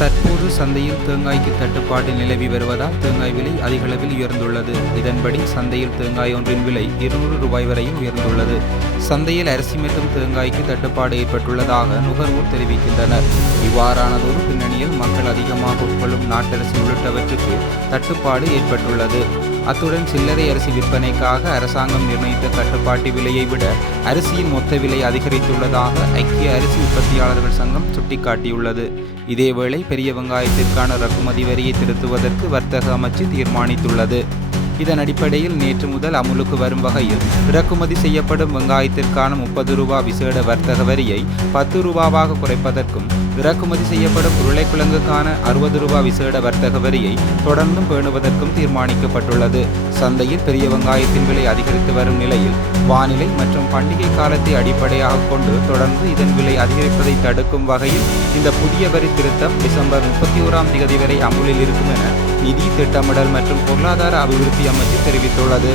தற்போது சந்தையில் தேங்காய்க்கு தட்டுப்பாடு நிலவி வருவதால் தேங்காய் விலை அதிகளவில் உயர்ந்துள்ளது. இதன்படி சந்தையில் தேங்காய் ஒன்றின் விலை 200 ரூபாய் வரையும் உயர்ந்துள்ளது. சந்தையில் அரிசி மற்றும் தேங்காய்க்கு தட்டுப்பாடு ஏற்பட்டுள்ளதாக நுகர்வோர் தெரிவிக்கின்றனர். இவ்வாறானதொரு பின்னணியில் மக்கள் அதிகமாக உட்கொள்ளும் நாட்டரசி உள்ளிட்டவற்றுக்கு தட்டுப்பாடு ஏற்பட்டுள்ளது. அத்துடன் சில்லறை அரிசி விற்பனைக்காக அரசாங்கம் நிர்ணயித்த கட்டுப்பாட்டு விலையை விட அரிசியின் மொத்த விலை அதிகரித்துள்ளதாக ஐக்கிய அரிசி உற்பத்தியாளர்கள் சங்கம் சுட்டிக்காட்டியுள்ளது. இதேவேளை பெரிய வெங்காயத்திற்கான இறக்குமதி வரியை திருத்துவதற்கு வர்த்தக அமைச்சு தீர்மானித்துள்ளது. இதன் அடிப்படையில் நேற்று முதல் அமுலுக்கு வரும் வகையில் இறக்குமதி செய்யப்படும் வெங்காயத்திற்கான 30 ரூபாய் விசேட வர்த்தக வரியை 10 ரூபாவாக குறைப்பதற்கும் இறக்குமதி செய்யப்படும் உருளைக்கிழங்குக்கான 60 ரூபாய் விசேட வர்த்தக வரியை தொடர்ந்தும் பேணுவதற்கும் தீர்மானிக்கப்பட்டுள்ளது. சந்தையில் பெரிய வெங்காயத்தின் விலை அதிகரித்து வரும் நிலையில் வானிலை மற்றும் பண்டிகை காலத்தை அடிப்படையாக கொண்டு தொடர்ந்து இதன் விலை அதிகரிப்பதை தடுக்கும் வகையில் இந்த புதிய வரி திருத்தம் டிசம்பர் 31ஆம் தேதி வரை அமுலில் இருக்கும் என நிதி திட்டமிடல் மற்றும் பொருளாதார அபிவிருத்தி அமைச்சு தெரிவித்துள்ளது.